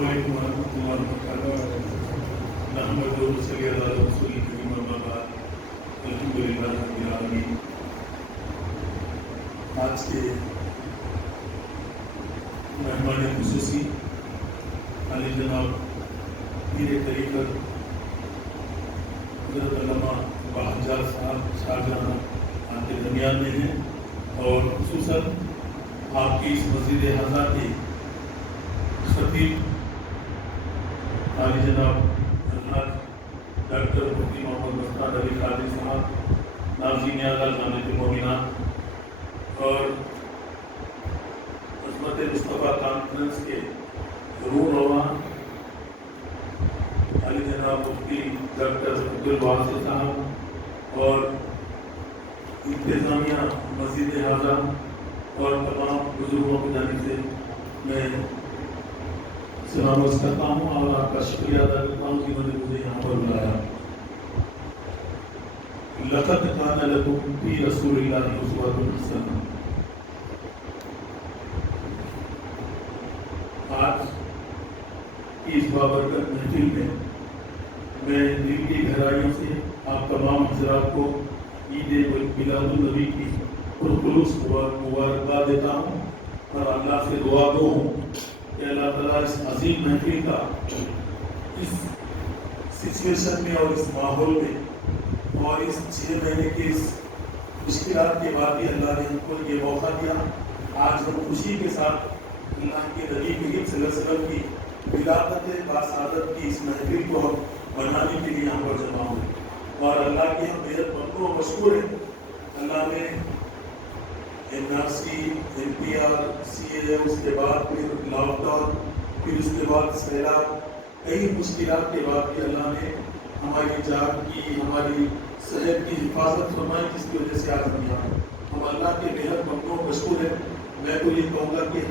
السلام علیکم ورحمۃ اللہ وبرکاتہ۔ نحمدہ و نصلی علی رسولہ الکریم، اما بعد، الحمدللہ رب العالمین۔ آج کے مہمان خصوصی علی جناب پیر طریقت حضرت علامہ بہجت صاحب شاہجہاں آپ کے درمیان میں ہیں، اور خصوصاً آپ کی اس مسجد حضرہ کے خطیب علی جناب حضرت ڈاکٹر مفتی محمد مختار علی قادری صاحب، ناظرین اعلیٰ جامعۃ المومنات اور عظمت مصطفیٰ کانفرنس کے روح رواں علی جناب مفتی ڈاکٹر عبدالواصف صاحب اور انتظامیہ مسجد حضرہ اور تمام بزرگوں کی جانب سے میں سلام عرض کرتا ہوں اور آپ کا شکریہ ادا کرتا ہوں جنہوں نے مجھے یہاں پر بلایا۔ لقد کان لکم فی رسول اللہ اسوۃ حسنہ۔ آج کی اس بابرکت محفل میں دل کی گہرائیوں سے آپ تمام حضرات کو عید میلاد النبی کی پرخلوص مبارکباد دیتا ہوں، اور اللہ سے دعا گو ہوں کہ اللہ تعالیٰ اس عظیم محفل کا اس سچویشن میں اور اس ماحول میں اور اس 6 مہینے کی اس مشکلات کے بعد بھی اللہ نے ہم کو یہ موقع دیا۔ آج ہم خوشی کے ساتھ اللہ کے نبی کریم صلی اللہ علیہ وسلم کی ولادت باسعادت کی اس محفل کو ہم منانے کے لیے یہاں پر جمع ہوئے، اور اللہ کے ہم بےحد ممنون و مشکور ہیں۔ اللہ نے NRC NPR CA، اس کے بعد پھر لاک ڈاؤن، پھر اس کے بعد سیلاب، کئی مشکلات کے بعد بھی اللہ نے ہماری جان کی، ہماری صحت کی حفاظت فرمائی، جس کی وجہ سے آج ہم یہاں ہیں۔ ہم اللہ کے بےحد ممنون مشکور ہیں۔ میں تو یہ کہوں گا کہ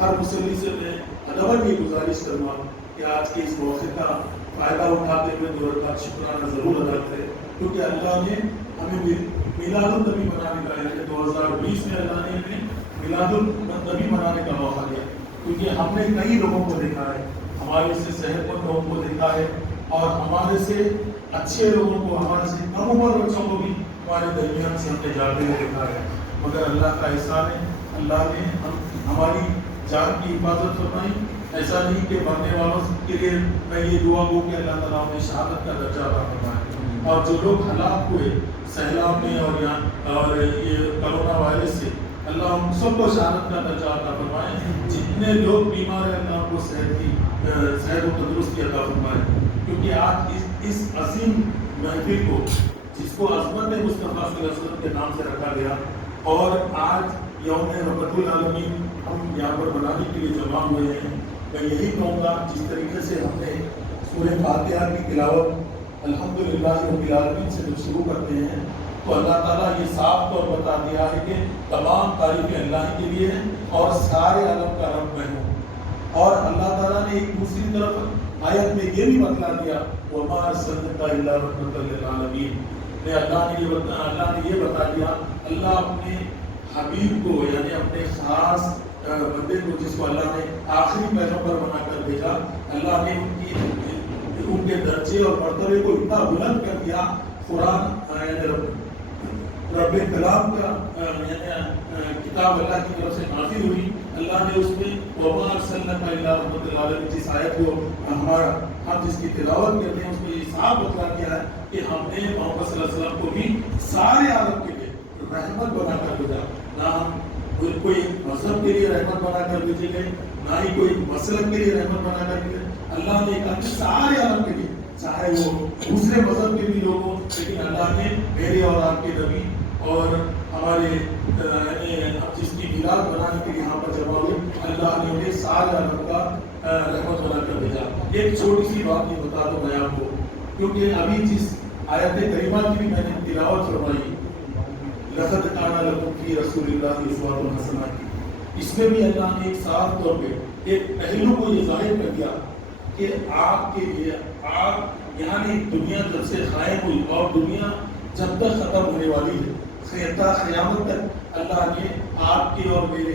ہر مسلم سے میں ادباً یہ گزارش کروں گا کہ آج کے اس موقع کا فائدہ اٹھاتے ہوئے 2 رکعت شکرانہ ضرور ادا کریں، کیونکہ اللہ نے ہمیں میلاد النبی منانے کا، یعنی 2020 میں اللہ نے ہمیں میلاد النبی منانے کا موقع دیا، کیونکہ ہم نے کئی لوگوں کو دیکھا ہے، ہمارے سے صحت مند لوگوں کو دیکھا ہے، اور ہمارے سے اچھے لوگوں کو، ہمارے سے کم عمر بچوں کو بھی ہمارے درمیان سے ہم نے جاتے ہوئے دیکھا ہے، مگر اللہ کا احسان ہے، اللہ نے ہماری جان کی حفاظت فرمائی۔ ایسا نہیں کہ مرنے والوں کے لیے میں یہ دعا ہوں کہ اللہ تعالیٰ نے شہادت کا درجہ عطا فرمائے، اور جو لوگ ہلاک ہوئے سیلاب میں اور یہ کرونا وائرس سے، اللہ ہم سب کو شہادت کا درجہ عطا فرمائے۔ جتنے لوگ بیمار ہیں اللہ کو صحت و تندرستی عطا فرمائے، کیونکہ آج اس عظیم محفل کو، جس کو عظمت مصطفیٰ صلی اللہ علیہ وسلم کے نام سے رکھا گیا، اور آج یوم رحمت العالمین ہم یہاں پر منانے کے لیے جمع ہوئے ہیں، میں یہی کہوں گا جس طریقے سے ہم نے سورہ فاتحہ کی تلاوت الحمدللہ رب العالمین سے جب شروع کرتے ہیں، تو اللہ تعالیٰ یہ صاف طور بتا دیا ہے کہ تمام تعریفیں اللہ کے لیے ہیں اور سارے عالم کا رب میں ہوں، اور اللہ تعالیٰ نے ایک دوسری طرف آیت میں یہ بھی بتلا دیا وَمَا أَرْسَلْنَاكَ إِلَّا رَحْمَةً لِلْعَالَمِينَ، اللہ نے یہ بتا دیا، اللہ اپنے حبیب کو، یعنی اپنے خاص بندے کو، جس کو اللہ نے آخری پیغمبر بنا کر بھیجا، اللہ نے ان کے درجے اور مرتبے کو اتنا بلند کر دیا۔ قرآن یعنی رب کلام کا کتاب اللہ کی طرف سے نازل ہوئی، اللہ نے اس میں وَمَا أَرْسَلْنَاكَ إِلَّا رَحْمَةً لِلْعَالَمِينَ جس آیت کو ہم جس کی تلاوت کرتے ہیں، اس میں یہ صاف بتلا دیا ہے کہ ہم نے محمد صلی اللہ علیہ وسلم کو بھی سارے عالم کے لیے رحمت بنا کر بھیجا، نہ ہم کوئی مذہب کے لیے رحمت بنا کر بھیجے گئے، نہ ہی کوئی مسلک کے لیے رحمت بنا کر بھیجے۔ اللہ نے کہا کہ سارے عالم کے لیے، چاہے وہ دوسرے مذہب کے بھی لوگ ہوں، لیکن اللہ نے میرے اور آپ کے نبی اور ہمارے جس کی میلاد بنانے کے لیے یہاں پر جمع ہوئے، اللہ نے انہیں سارے عالم کا رحمت بنا کر بھیجا۔ ایک چھوٹی سی بات یہ بتا دوں میں آپ کو، کیونکہ ابھی جس آیت کریمہ کی بھی میں نے تلاوت فرمائی، لقد کان لکم فی رسول اللہ اسوۃ حسنہ کی، اس میں بھی اللہ نے ایک صاف طور پہ ایک پہلو کو یہ ظاہر کر دیا کہ آپ کے لیے، آپ یعنی دنیا جب سے قائم ہوئی اور دنیا جب تک ختم ہونے والی ہے، قیامت تک اللہ نے آپ کے اور میرے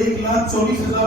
1,24,000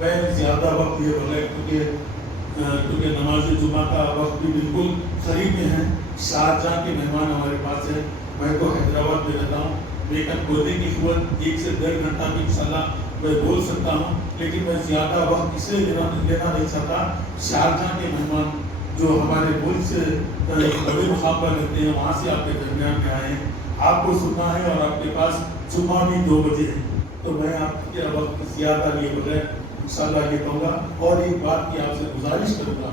میں زیادہ وقت یہ بغیر کیونکہ نماز جمعہ کا وقت بھی بالکل قریب میں ہے. شارجہ کے مہمان ہمارے پاس ہیں. میں تو حیدرآباد میں رہتا ہوں, لیکن بولنے کی قوت 1 سے 1.5 گھنٹہ بھی انشاءاللہ میں بول سکتا ہوں, لیکن میں زیادہ وقت اس لیے لینا نہیں چاہتا. شارجہ کے مہمان جو ہمارے ملک سے بڑے مقام پر رہتے ہیں, وہاں سے آپ کے درمیان میں آئے ہیں, آپ کو سننا ہے, اور آپ کے پاس جمعہ بھی 2 بجے ہے. تو میں آپ کے وقت زیادہ لیے بغیر انشاءاللہ یہ کہوں گا, اور ایک بات کی آپ سے گزارش کروں گا.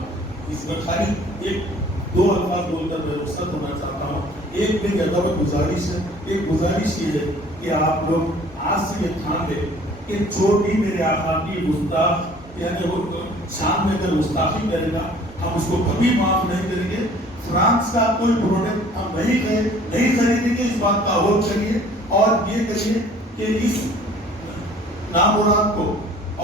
اس میں خالی 1-2 الفاظ بول کر میں رخصت ہونا چاہتا ہوں. ایک میری ادب گزارش ہے, ایک گزارش یہ ہے کہ آپ لوگ آج سے یہ ٹھان لیں کہ جو بھی میرے آقا کی گستاخ یعنی وہ شان میں اگر گستاخی کرے گا, ہم اس کو کبھی معاف نہیں کریں گے. فرانس کا کوئی پروڈکٹ ہم نہیں خریدیں گے, اس بات کا غور کریے, اور یہ کریے کہ اس نامراد کو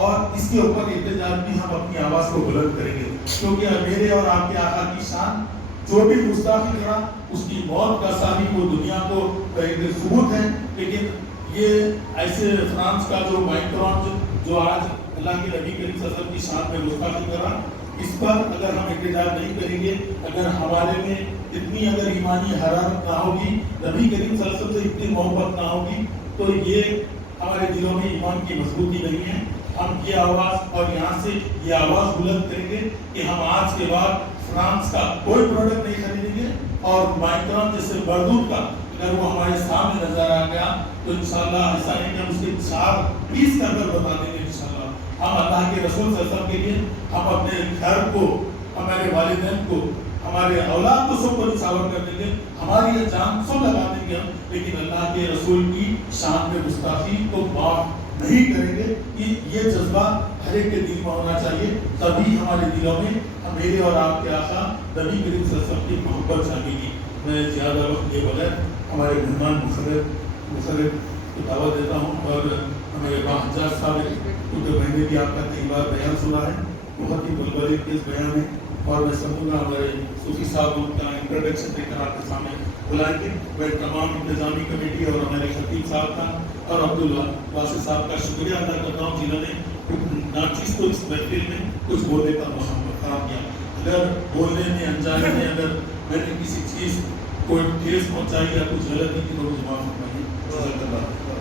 اور اس کے اوپر احتجاج بھی ہم اپنی آواز کو بلند کریں گے, کیونکہ میرے اور آپ کے آقا کی شان جو بھی گستاخی کرا اس کی موت کا صاحب وہ دنیا کو ایک ثبوت ہے. لیکن یہ ایسے فرانس کا جو مائکرون جو آج اللہ کے نبی کریم صلی اللہ علیہ وسلم کی شان میں گستاخی کرا, اس پر اگر ہم احتجاج نہیں کریں گے, اگر ہمارے میں اتنی اگر ایمانی حرارت نہ ہوگی, نبی کریم صلی اللہ علیہ وسلم سے اتنی محبت نہ ہوگی, تو یہ ہمارے دلوں میں ایمان کی مضبوطی نہیں ہے. ہم یہ آواز اور یہاں سے یہ آواز بلند کریں گے کہ ہم آج کے بعد فرانس کا کوئی پروڈکٹ نہیں خریدیں گے, اور مائکرون جیسے بردود کا اگر وہ ہمارے سامنے نظر آ گیا تو انشاءاللہ ایسا نہیں کہ ہم اس کے 4 پیس کر بتا دیں گے. انشاءاللہ ہم اللہ کے رسول صلی اللہ علیہ وسلم کے لیے ہم اپنے گھر کو, ہمارے والدین کو, ہمارے اولاد کو سب کو نچھاور کر دیں گے, ہماری یہ جان سب لگا دیں گے ہم, لیکن اللہ کے رسول کی شان میں گستاخی کو معاف نہیں کریں گے. یہ جذبہ ہر ایک کے دل میں ہونا چاہیے, تبھی ہمارے دلوں میں میرے اور آپ کے آقا نبی کریم صلی اللہ علیہ وسلم کی محبت جاگے گی. میں زیادہ وقت یہ بغیر ہمارے مہمان مخرب کو دعوت دیتا ہوں, اور ہمارے حجاج صاحب, کیونکہ میں نے بھی آپ کا کئی بار بیان سنا ہے, بہت ہی بلبلے کے بیان ہے, اور میں سمجھوں گا ہمارے صوفی صاحب ان کا انٹروڈکشن دے کر آپ کے سامنے بلائیں گے. میں تمام انتظامی کمیٹی اور ہمارے خطیب صاحب کا اور عبداللہ واسع صاحب کا شکریہ ادا کرتا ہوں, جنہوں نے ناچیز کو اس محفل میں کچھ بولنے کا موقع کیا. اگر بولنے میں انجانے میں اگر میں نے کسی چیز کو ٹھیس پہنچائی یا کچھ غلط نہیں کی تو مجھے معاف فرمائیے.